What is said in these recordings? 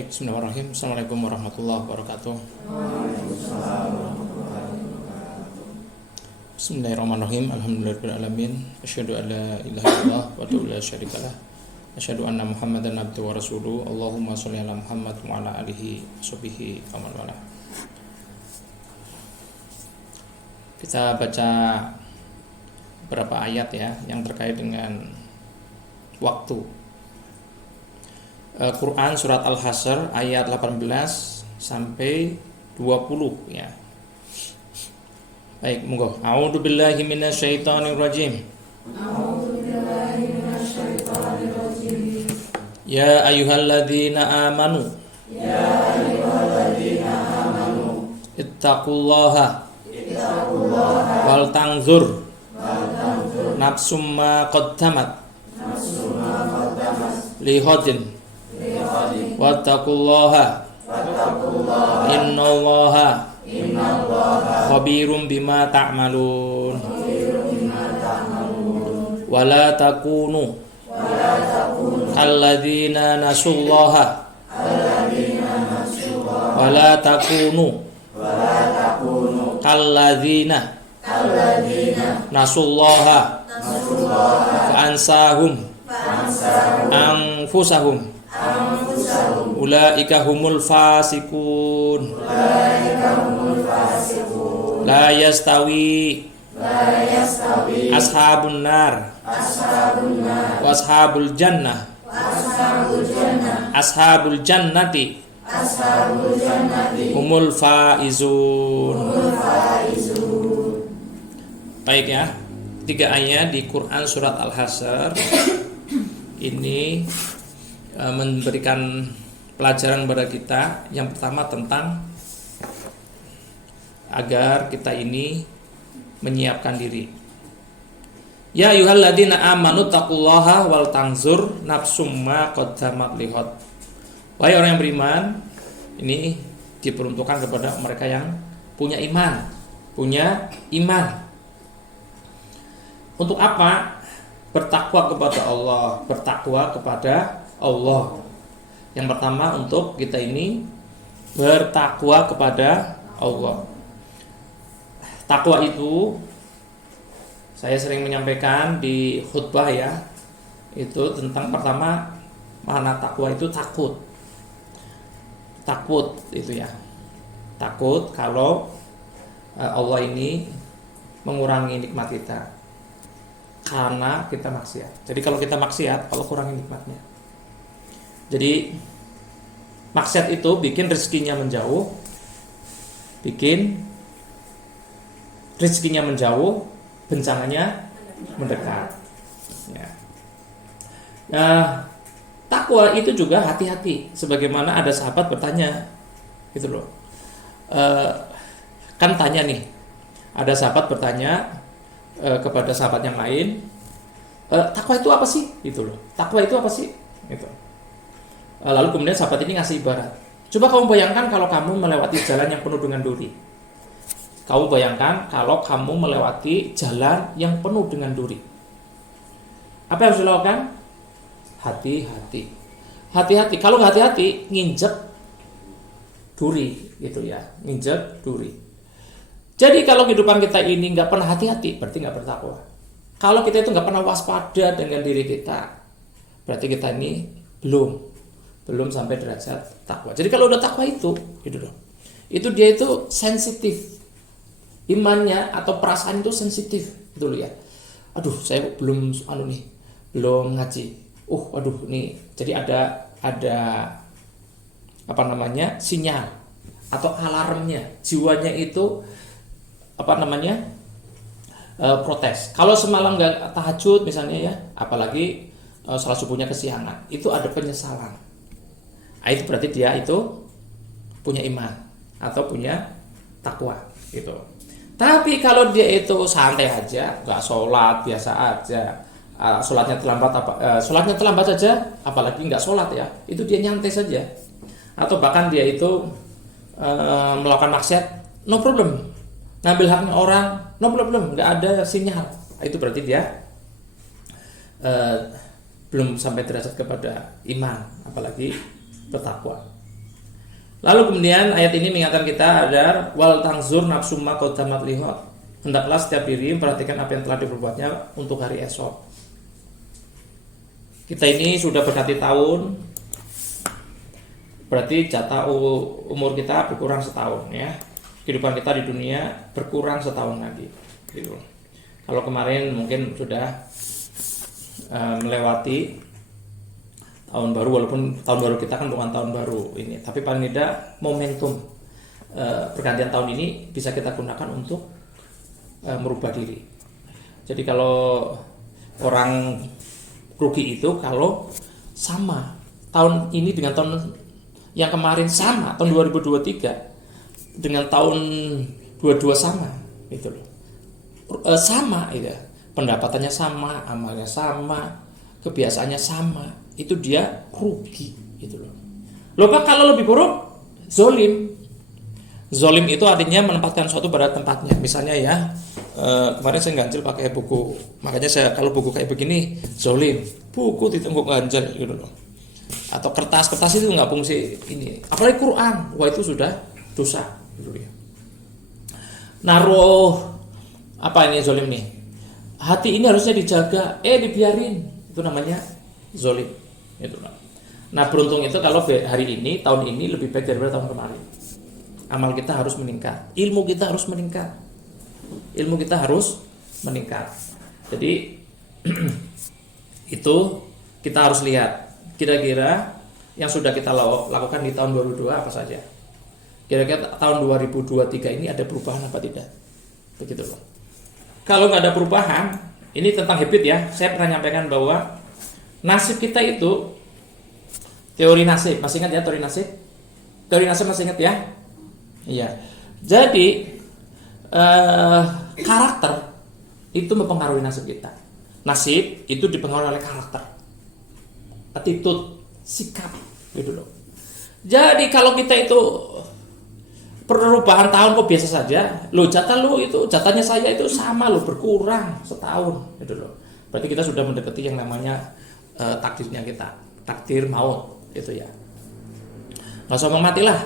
Baik, bismillahirrahmanirrahim. Assalamualaikum warahmatullahi wabarakatuh. Bismillahirrahmanirrahim. Alhamdulillahirabbil alamin. Asyhadu an la ilaha illallah wa la syarikalah. Asyhadu anna Muhammadan abduhu wa rasuluhu. Allahumma shalli ala Muhammad wa ala alihi washabihi wa man wala. Kita baca beberapa ayat ya yang terkait dengan waktu. Quran surat Al-Hasyr ayat 18 sampai 20 ya. Baik, monggo. A'udzubillahi minasyaitonirrajim. Ya ayyuhalladzina amanu. Ittaqullaha. Wal tanzur. Nafsum ma qaddamat. Lihodin. Wattaqullaha innallaha khabirum bima ta'malun. Wala takunu kalladzina nasullaha. Wala takunu kalladzina nasullaha fa'ansahum anfusahum. Ulaika humul fasikun. La yastawi ashabun nar wa ashabul jannah. Ashabul jannati humul faizun. Baik ya, 3 ayat di Quran surat Al-Hasyr ini memberikan pelajaran kepada kita. Yang pertama tentang agar kita ini menyiapkan diri. Ya ayyuhalladzina amanu taqullaha wal tanzur nafsum ma qaddamat lihat. Wahai orang yang beriman, ini diperuntukkan kepada mereka yang punya iman. Untuk apa? Bertakwa kepada Allah, Yang pertama untuk kita ini bertakwa kepada Allah. Takwa itu saya sering menyampaikan di khutbah ya. Itu tentang pertama makna takwa itu takut. Takut itu ya. Takut kalau Allah ini mengurangi nikmat kita karena kita maksiat. Jadi kalau kita maksiat, Allah kurangi nikmatnya. Jadi maksiat itu bikin rezekinya menjauh, bencananya mendekat. Ya. Nah, takwa itu juga hati-hati. Sebagaimana ada sahabat bertanya, gitu loh. Kan tanya nih, ada sahabat bertanya kepada sahabat yang lain, takwa itu apa sih? Gitu loh. Takwa itu apa sih? Gitu. Lalu kemudian sahabat ini ngasih ibarat. Coba kamu bayangkan kalau kamu melewati jalan yang penuh dengan duri. Kamu bayangkan kalau kamu melewati jalan yang penuh dengan duri. Apa yang harus dilakukan? Hati-hati. Hati-hati. Kalau nggak hati-hati, nginjek duri, gitu ya. Nginjek duri. Jadi kalau kehidupan kita ini nggak pernah hati-hati, berarti nggak bertakwa. Kalau kita itu nggak pernah waspada dengan diri kita, berarti kita ini belum sampai derajat takwa. Jadi kalau udah takwa itu, gitu dong. Itu dia itu sensitif. Imannya atau perasaan itu sensitif, gitu loh ya. Aduh, saya belum ngaji. Nih. Jadi ada sinyal atau alarmnya. Jiwanya itu protes. Kalau semalam nggak tahajud misalnya ya, apalagi salat subuhnya kesiangan, itu ada penyesalan. Itu berarti dia itu punya iman atau punya takwa gitu. Tapi kalau dia itu santai aja, nggak sholat, biasa aja, sholatnya terlambat saja, apalagi nggak sholat ya, itu dia nyantai saja. Atau bahkan dia itu melakukan maksiat, no problem. Ngambil haknya orang, no problem, nggak ada sinyal. Itu berarti dia belum sampai derajat kepada iman, apalagi bertakwa. Lalu kemudian ayat ini mengingatkan kita agar wal tangzur nafsum ma qaddamat lihat. Hendaklah setiap diri memperhatikan apa yang telah diperbuatnya untuk hari esok. Kita ini sudah berganti tahun, berarti jatah umur kita berkurang setahun ya. Kehidupan kita di dunia berkurang setahun lagi gitu. Kalau kemarin mungkin sudah melewati tahun baru, walaupun tahun baru kita kan bukan tahun baru ini, tapi paling tidak momentum pergantian tahun ini bisa kita gunakan untuk merubah diri. Jadi kalau orang rugi itu kalau sama tahun ini dengan tahun yang kemarin sama, tahun 2023 dengan tahun 22 sama gitu loh. Sama itu. Pendapatannya sama, amalnya sama, kebiasaannya sama, itu dia rugi gitu loh. Lupa kalau lebih buruk zolim. Zolim itu artinya menempatkan suatu pada tempatnya. Misalnya ya, kemarin saya ganjil pakai buku, makanya saya kalau buku kayak begini zolim, buku ditengguk ganjil gitu loh. Atau kertas itu nggak fungsi ini. Apalagi Quran, wah itu sudah dosa gitu ya. Naruh apa ini zolim nih? Hati ini harusnya dijaga, dibiarin, itu namanya zolim. Gitu. Nah beruntung itu kalau hari ini, tahun ini lebih baik daripada tahun kemarin. Amal kita harus meningkat, ilmu kita harus meningkat, Jadi itu kita harus lihat kira-kira yang sudah kita lakukan di tahun 2022 apa saja. Kira-kira tahun 2023 ini ada perubahan apa tidak? Begitu loh. Kalau nggak ada perubahan, ini tentang habit ya. Saya pernah nyampaikan bahwa nasib kita itu teori nasib. Masih ingat ya teori nasib? Teori nasib masih ingat ya? Iya. Jadi karakter itu mempengaruhi nasib kita. Nasib itu dipengaruhi oleh karakter, attitude, sikap, gitu loh. Jadi kalau kita itu perubahan tahun kok biasa saja, jatahnya saya itu sama loh, berkurang setahun, gitu loh. Berarti kita sudah mendekati yang namanya takdirnya kita, takdir maut, gitu ya. Nggak usah ngomong matilah,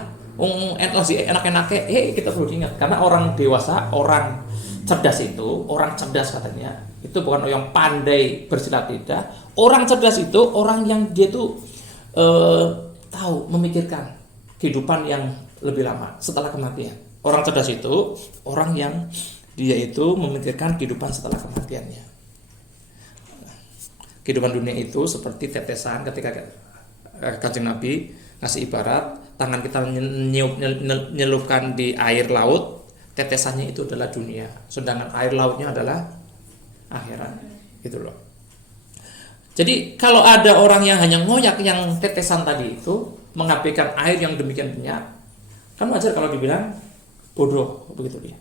enak-enaknya, kita perlu ingat, karena orang dewasa, orang cerdas itu, orang cerdas katanya, itu bukan yang pandai bersilat lidah. Orang cerdas itu orang yang dia tuh tahu memikirkan kehidupan yang lebih lama setelah kematian. Orang cerdas itu orang yang dia itu memikirkan kehidupan setelah kematiannya. Kehidupan dunia itu seperti tetesan ketika Kanjeng Nabi ngasih ibarat tangan kita nyelupkan di air laut, tetesannya itu adalah dunia, sedangkan air lautnya adalah akhirat, gitu loh. Jadi kalau ada orang yang hanya ngoyak yang tetesan tadi itu, mengabaikan air yang demikian banyak, kan wajar kalau dibilang bodoh, begitu dia.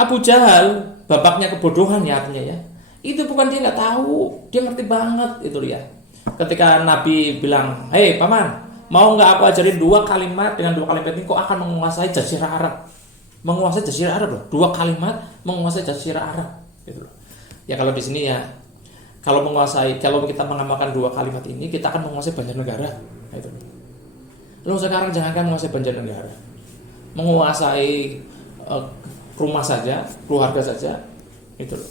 Abu Jahal, bapaknya kebodohan ya artinya ya. Itu bukan dia nggak tahu, dia ngerti banget itu dia. Ketika Nabi bilang, "Hei paman, mau nggak aku ajarin 2 kalimat, dengan 2 kalimat ini kau akan menguasai Jazirah Arab." Menguasai Jazirah Arab loh, 2 kalimat menguasai Jazirah Arab, gitu loh. Ya kalau di sini ya, kalau kita mengamalkan 2 kalimat ini, kita akan menguasai Banjarnegara. Nah, itu. Lalu sekarang jangankan menguasai Banjarnegara, menguasai rumah saja, keluarga saja, itu loh.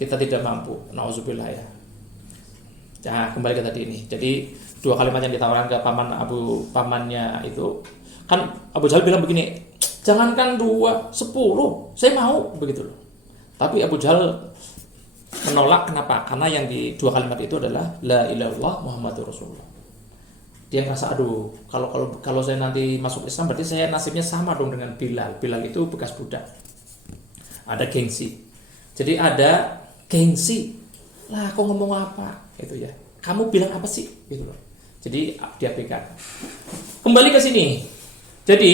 Kita tidak mampu, nauzubillah ya. Nah, kembali ke tadi ini. Jadi 2 kalimat yang ditawarkan ke pamannya itu, kan Abu Jahal bilang begini, jangankan 2, 10, saya mau, begitu loh. Tapi Abu Jahal menolak, kenapa? Karena yang di 2 kalimat itu adalah la ilaha illallah Muhammadur Rasulullah. Dia merasa, aduh, kalau saya nanti masuk Islam berarti saya nasibnya sama dong dengan Bilal. Bilal itu bekas budak. Ada gengsi. Jadi ada gengsi. Lah, kok ngomong apa? Itu ya. Kamu bilang apa sih? Gitu loh. Jadi diabaikan. Kembali ke sini. Jadi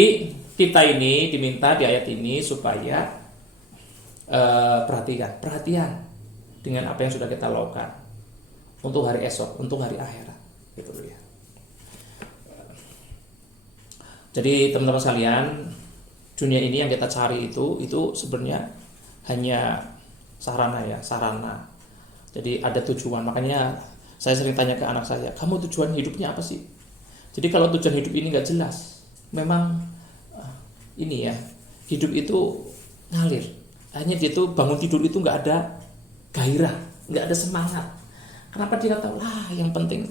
kita ini diminta di ayat ini supaya perhatian dengan apa yang sudah kita lakukan untuk hari esok, untuk hari akhirat, gitu loh ya. Jadi teman-teman sekalian, dunia ini yang kita cari itu sebenarnya hanya sarana. Jadi ada tujuan. Makanya saya sering tanya ke anak saya, kamu tujuan hidupnya apa sih? Jadi kalau tujuan hidup ini nggak jelas, memang ini ya, hidup itu ngalir. Hanya dia itu bangun tidur itu nggak ada gairah, nggak ada semangat. Kenapa dia tahu lah yang penting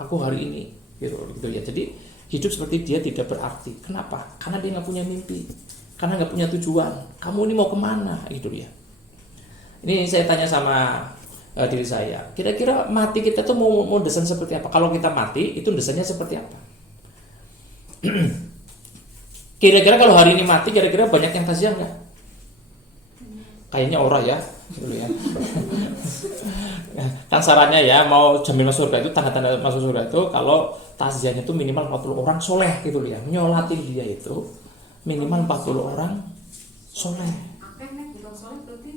aku hari ini gitu ya. Jadi hidup seperti dia tidak berarti. Kenapa? Karena dia nggak punya mimpi, karena nggak punya tujuan. Kamu ini mau kemana gitu ya. Ini saya tanya sama diri saya, kira-kira mati kita tuh mau desain seperti apa? Kalau kita mati itu desainnya seperti apa? Kira-kira kalau hari ini mati, kira-kira banyak yang taziah nggak? Kayaknya ora ya, dulu ya. Kan sarannya ya, mau jamin masuk surga itu, tanda-tanda masuk surga itu kalau taziahnya itu minimal 40 orang soleh gitu ya, nyolatin dia itu minimal 40 orang soleh.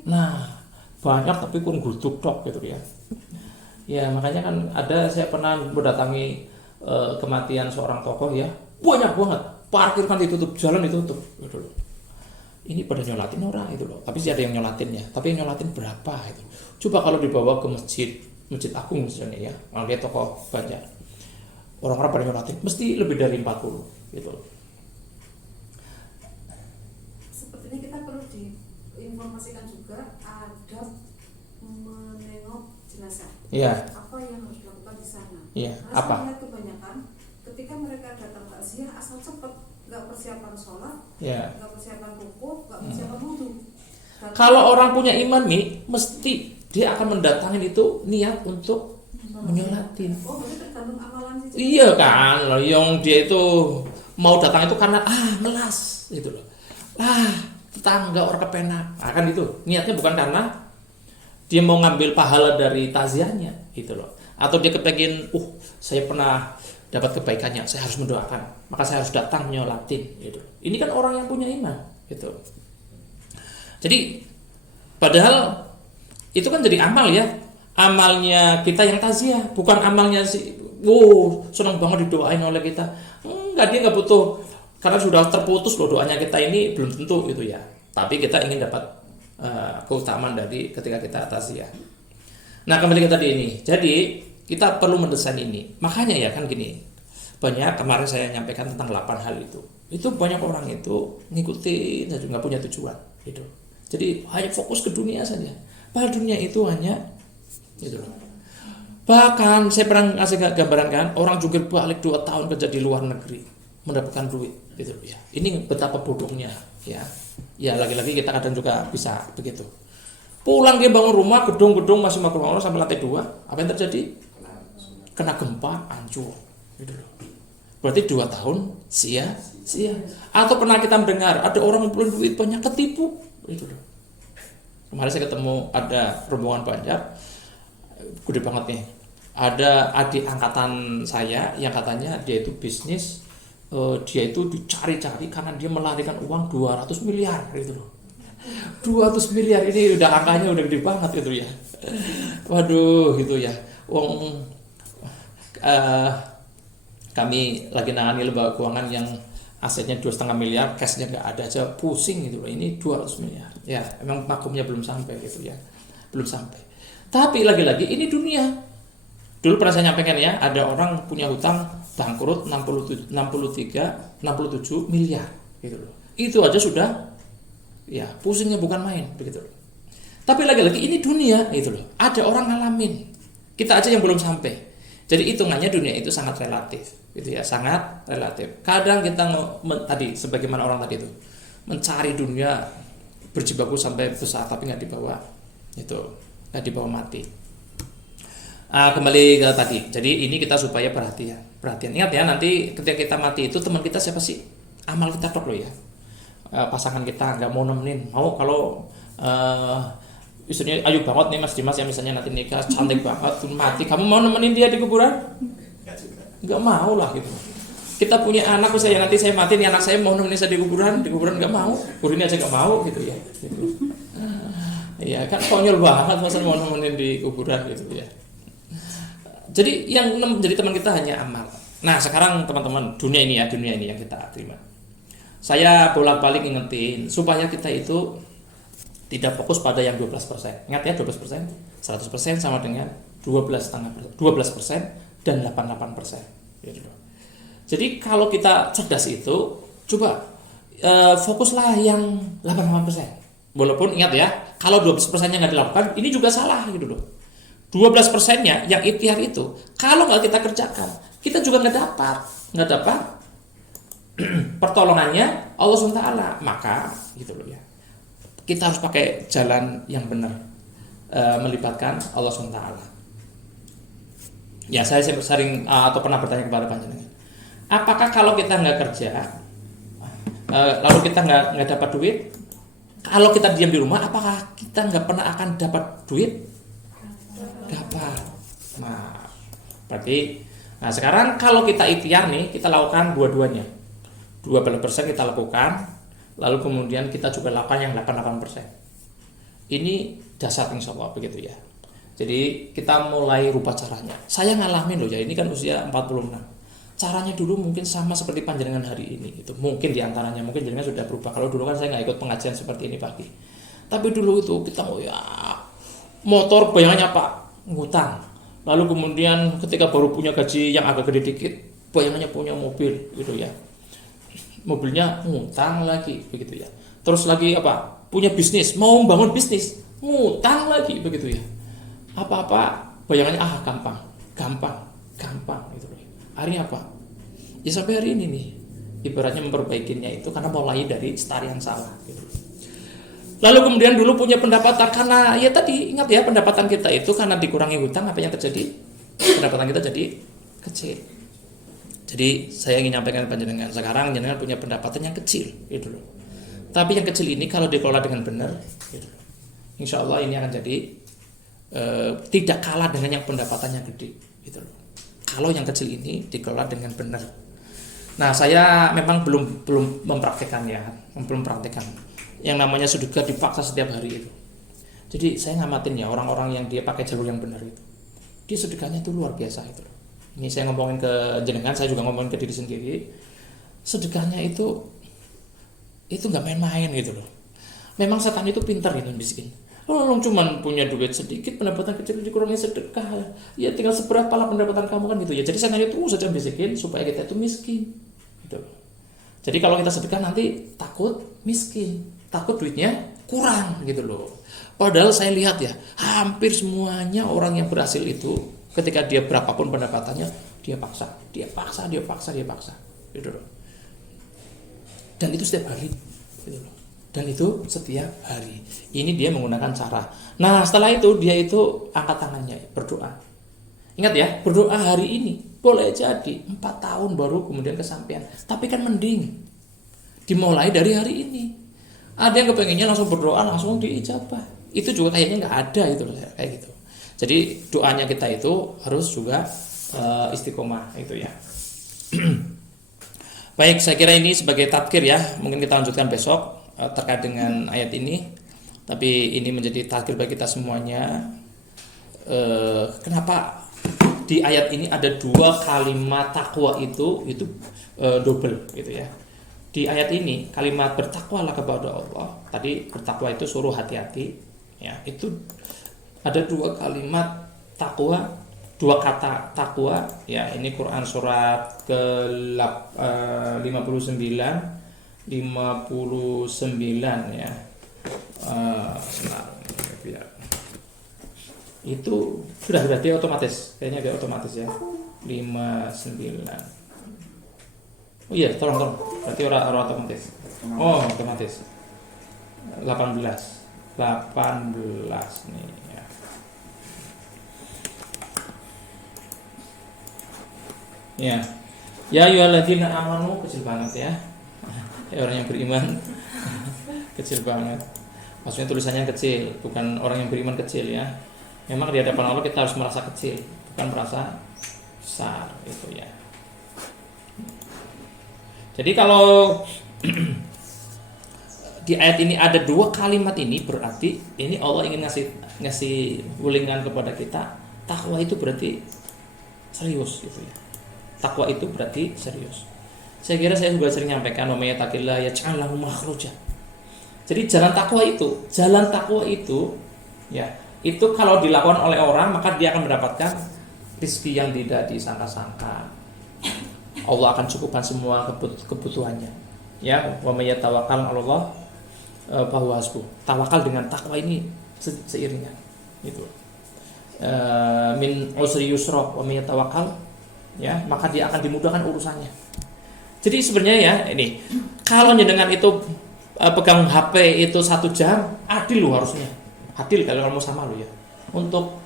Nah, banyak tapi kun guduk tok gitu ya. Ya makanya kan saya pernah mendatangi kematian seorang tokoh ya, banyak banget. Parkir kan ditutup, jalan ditutup gitu loh. Ini pada nyolatin orang itu loh. Tapi sih ada yang nyolatin ya. Tapi yang nyolatin berapa itu? Coba kalau dibawa ke masjid agung misalnya ya, lihat tokoh Banjar. Orang-orang pada nyolatin mesti lebih dari 40 gitu loh. Sepertinya kita perlu diinformasikan juga adab menengok jenazah. Iya. Apa yang harus dilakukan di sana? Iya. Karena Apa? saya lihat kebanyakan ketika mereka datang takziah asal cepet, nggak persiapan sholat, Iya. nggak persiapan rukuk, nggak persiapan wudhu. Kalau orang punya iman mesti dia akan mendatangin itu niat untuk menyolatin. Oh, berarti tergantung amalan sih. Iya kan, loh, yang dia itu mau datang itu karena melas gitu loh. Tetangga orang kepenak. Kan itu niatnya bukan karena dia mau ngambil pahala dari taziahnya gitu loh. Atau dia kepengen, saya pernah dapat kebaikannya, saya harus mendoakan, maka saya harus datang menyolatin gitu. Ini kan orang yang punya iman gitu. Jadi padahal itu kan jadi amal ya, amalnya kita yang taziah, bukan amalnya senang banget didoain oleh kita. Enggak, dia nggak butuh, karena sudah terputus loh doanya kita ini belum tentu gitu ya. Tapi kita ingin dapat keutamaan dari ketika kita taziah. Nah kembali ke tadi ini, jadi kita perlu mendesain ini. Makanya ya kan gini, banyak kemarin saya nyampaikan tentang 8 hal itu banyak orang itu ngikutin saja, nggak punya tujuan gitu. Jadi hanya fokus ke dunia saja. Padahal dunia itu hanya gitu loh. Bahkan saya pernah ngasih gambaran kan, orang jungkir balik 2 tahun kerja di luar negeri mendapatkan duit gitu ya. Ini betapa bodohnya ya. Ya lagi-lagi kita kadang juga bisa begitu. Pulang dia bangun rumah, gedung-gedung masih mau bangun sampai lantai 2, apa yang terjadi? Kena gempa, hancur gitu loh. Berarti 2 tahun sia-sia. Atau pernah kita mendengar ada orang ngumpulin duit banyak ketipu gitu loh. Kemarin saya ketemu ada rombongan Banjar, gede banget nih. Ada adik angkatan saya yang katanya dia itu bisnis, dia itu dicari-cari karena dia melarikan uang 200 miliar gitu loh. 200 miliar ini udah angkanya udah gede banget gitu ya. Waduh gitu ya. Kami lagi nangani lembaga keuangan yang asetnya 2,5 miliar, cashnya nggak ada aja pusing gitu loh. Ini 200 miliar. Ya, emang makumnya belum sampai gitu ya. Belum sampai. Tapi lagi-lagi ini dunia. Dulu pernah saya nyampaikan ya, ada orang punya hutang bangkrut 67 miliar gitu loh. Itu aja sudah ya pusingnya bukan main begitu loh. Tapi lagi-lagi ini dunia gitu loh. Ada orang ngalamin. Kita aja yang belum sampai. Jadi hitungannya dunia itu sangat relatif, gitu ya, sangat relatif. Kadang kita tadi, sebagaimana orang tadi itu mencari dunia berjibaku sampai besar, tapi nggak dibawa, itu nggak dibawa mati. Kembali ke tadi. Jadi ini kita supaya perhatian. Ingat ya, nanti ketika kita mati itu teman kita siapa sih? Amal kita tok loh ya. Pasangan kita nggak mau nemenin, mau kalau istrinya ayu banget nih Mas Dimas yang misalnya nanti nikah cantik banget mati, kamu mau nemenin dia di kuburan? Nggak mau lah gitu. Kita punya anak misalnya nanti saya mati nih anak saya mau nemenin saya di kuburan nggak mau, kuburan aja nggak mau gitu ya. Iya kan konyol banget masa mau nemenin di kuburan gitu ya. Jadi yang jadi teman kita hanya amal. Nah sekarang teman-teman dunia ini yang kita terima. Saya bolak-balik ingetin supaya kita itu tidak fokus pada yang 12%. Ingat ya 12%, 100% sama dengan 12% dan 88%. Jadi kalau kita cerdas itu Coba fokuslah yang 88%. Walaupun ingat ya, kalau 12%-nya nggak dilakukan, ini juga salah gitu loh. 12%-nya yang ikhtiar itu, kalau nggak kita kerjakan, kita juga nggak dapat pertolongannya Allah SWT. Maka gitu loh ya, kita harus pakai jalan yang benar, melibatkan Allah SWT. Ya, saya sering atau pernah bertanya kepada panjenengan, apakah kalau kita nggak kerja, lalu kita nggak dapat duit, kalau kita diam di rumah, apakah kita nggak pernah akan dapat duit? Dapat. Nah, berarti, nah sekarang kalau kita ikhtiar nih, kita lakukan dua-duanya. 12% kita lakukan, lalu kemudian kita juga lakukan yang 88%. Ini dasar insya Allah begitu ya. Jadi kita mulai rubah caranya. Saya ngalamin loh ya, ini kan usia 46. Caranya dulu mungkin sama seperti panjenengan hari ini itu. Mungkin diantaranya, mungkin jenengan sudah berubah. Kalau dulu kan saya nggak ikut pengajian seperti ini pagi. Tapi dulu itu kita ya motor bayangannya Pak ngutang. Lalu kemudian ketika baru punya gaji yang agak gede dikit, bayangannya punya mobil gitu ya. Mobilnya ngutang lagi begitu ya. Terus lagi apa? Punya bisnis, mau bangun bisnis, ngutang lagi begitu ya. Apa-apa bayangannya gampang gitu loh. Akhirnya apa? Ya sampai hari ini nih, ibaratnya memperbaikinya itu karena mulai dari start yang salah gitu. Lalu kemudian dulu punya pendapatan karena ya tadi ingat ya, pendapatan kita itu karena dikurangi hutang, apa yang terjadi? Pendapatan kita jadi kecil. Jadi saya ingin nyampaikan panjenengan, sekarang jenengan punya pendapatan yang kecil gitu loh. Tapi yang kecil ini kalau dikelola dengan benar gitu loh, insya Allah ini akan jadi tidak kalah dengan yang pendapatannya gede gitu loh. Kalau yang kecil ini dikelola dengan benar. Nah, saya memang belum mempraktekkan yang namanya sedekah dipaksa setiap hari itu. Jadi saya ngamatin ya orang-orang yang dia pakai jalur yang benar itu. Dia sedekahnya itu luar biasa itu. Ini saya ngomongin ke jenengan, saya juga ngomongin ke diri sendiri. Sedekahnya itu nggak main-main gitu loh. Memang setan itu pintar gitu miskin. Orang cuman punya duit sedikit, pendapatan kecil dikurangi sedekah, ya tinggal seberapa lah pendapatan kamu kan gitu ya. Jadi setan itu saja bisikin supaya kita itu miskin gitu. Jadi kalau kita sedekah nanti takut miskin, takut duitnya kurang gitu loh. Padahal saya lihat ya, hampir semuanya orang yang berhasil itu ketika dia berapapun pendapatannya, dia paksa gitu loh. Dan itu setiap hari gitu loh. Dan itu setiap hari. Ini dia menggunakan cara. Nah setelah itu dia itu angkat tangannya berdoa. Ingat ya, berdoa hari ini boleh jadi 4 tahun baru kemudian kesampaian. Tapi kan mending dimulai dari hari ini. Ada yang kepengennya langsung berdoa langsung diijabah. Itu juga kayaknya nggak ada itu loh kayak gitu. Jadi doanya kita itu harus juga istiqomah itu ya. Baik, saya kira ini sebagai tadkir ya. Mungkin kita lanjutkan besok terkait dengan ayat ini, tapi ini menjadi takdir bagi kita semuanya. Kenapa di ayat ini ada 2 kalimat takwa itu double gitu ya. Di ayat ini kalimat bertakwalah kepada Allah, tadi bertakwa itu suruh hati-hati ya, itu ada 2 kalimat takwa, 2 kata takwa ya. Ini Quran surat ke 59 ya. Itu sudah berarti otomatis, kayaknya dia otomatis ya. 59. Oh iya, tolong. Berarti orang otomatis. Oh, otomatis. 18 nih ya. Ya. Ya ayyuhalladzina amanu, kecil banget ya. Orang yang beriman kecil banget. Maksudnya tulisannya kecil, bukan orang yang beriman kecil ya. Memang di hadapan Allah kita harus merasa kecil, bukan merasa besar itu ya. Jadi kalau di ayat ini ada 2 kalimat ini, berarti ini Allah ingin ngasih wulingan kepada kita. Takwa itu berarti serius gitu ya. Takwa itu berarti serius. Saya kira saya juga sering nyampaikan, wa may yattaqillah yaj'al lahu makhraja. Jadi jalan takwa itu ya, itu kalau dilakukan oleh orang maka dia akan mendapatkan rezeki yang tidak disangka-sangka. Allah akan cukupkan semua kebutuhannya. Ya, wa may yatawakkal 'alallah fahuwa hasbuh. Tawakal dengan takwa ini seiringan. Itu. Min usri yusra wa may yatawakkal, ya, maka dia akan dimudahkan urusannya. Jadi sebenarnya ya ini, kalau jenengan itu pegang HP itu 1 jam, adil lo harusnya. Adil kalau mau sama lo ya. Untuk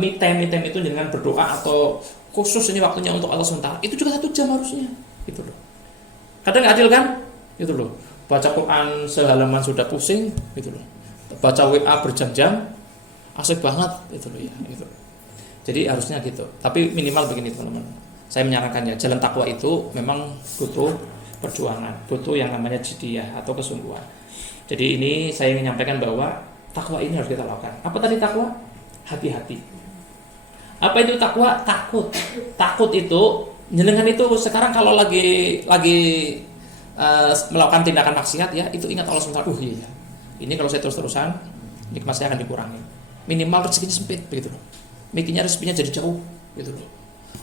me time itu jenengan berdoa atau khusus ini waktunya untuk Allah sementara, itu juga 1 jam harusnya. Gitu loh. Kadang nggak adil kan? Gitu loh. Baca Quran sehalaman sudah pusing, gitu loh. Baca WA berjam-jam, asik banget, gitu loh ya. Gitu. Jadi harusnya gitu. Tapi minimal begini teman-teman. Saya menyarankan ya, jalan takwa itu memang butuh perjuangan, butuh yang namanya jiddiyah atau kesungguhan. Jadi ini saya ingin menyampaikan bahwa takwa ini harus kita lakukan. Apa tadi takwa? Hati-hati. Apa itu takwa? Takut. Takut itu jenengan itu sekarang kalau lagi melakukan tindakan maksiat ya, itu ingat Allah SWT. Iya. Ini kalau saya terus-terusan, nikmat saya akan dikurangi. Minimal rezekinya sempit begitu loh. Mikirnya rezekinya jadi jauh gitu loh.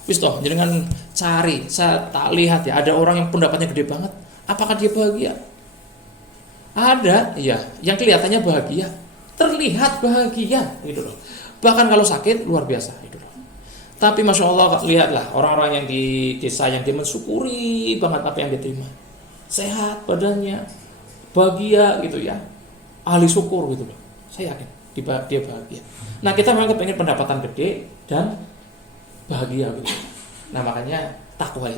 Wis toh, jenengan cari, saya tak lihat ya, ada orang yang pendapatnya gede banget. Apakah dia bahagia? Ada, ya, yang kelihatannya bahagia, terlihat bahagia gitu loh. Bahkan kalau sakit luar biasa gitu loh. Tapi masya Allah, lihatlah orang-orang yang di desa yang dia mensyukuri banget apa yang diterima. Sehat badannya, bahagia gitu ya, ahli syukur gitu loh. Saya yakin dia bahagia. Nah kita memang kepengen pendapatan gede dan bahagia gitu. Nah makanya takwa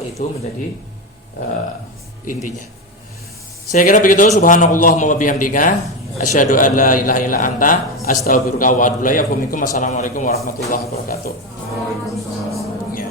itu menjadi intinya. Saya kira begitu. Subhanallah wa bihamdika, asyhadu an la ilaha illa anta, astaghfiruka wa atubu ilaik. Assalamualaikum warahmatullahi wabarakatuh. Waalaikumsalam. Ya.